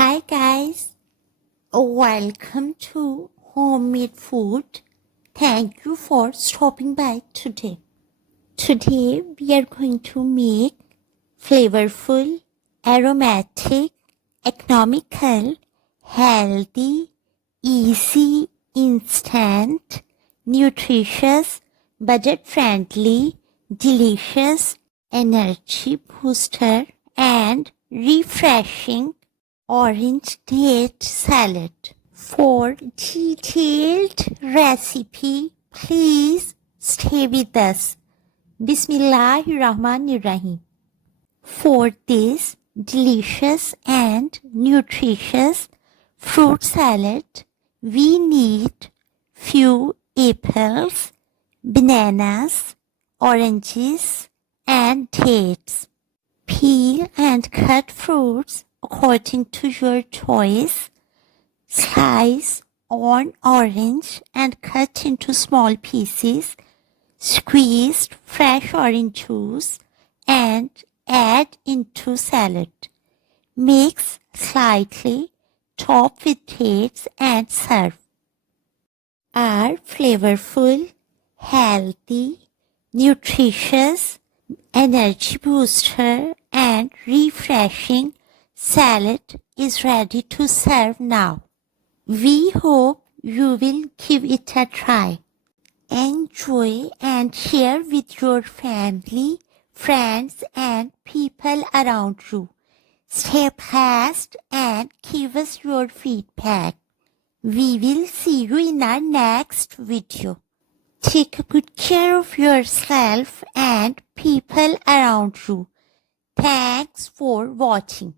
Hi guys, welcome to Homemade Food. Thank you for stopping by today. Today we are going to make flavorful, aromatic, economical, healthy, easy, instant, nutritious, budget-friendly, delicious, energy booster and refreshing orange date salad. For detailed recipe, please stay with us. Bismillahirrahmanirrahim. For this delicious and nutritious fruit salad, we need few apples, bananas, oranges, and dates. Peel and cut fruits according to your choice. Slice one orange and cut into small pieces. Squeeze fresh orange juice and add into salad. Mix slightly, top with dates and serve. Our flavorful, healthy, nutritious, energy booster and refreshing salad is ready to serve now. We hope you will give it a try. Enjoy and share with your family, friends and people around you. Stay blessed and give us your feedback. We will see you in our next video. Take good care of yourself and people around you. Thanks for watching.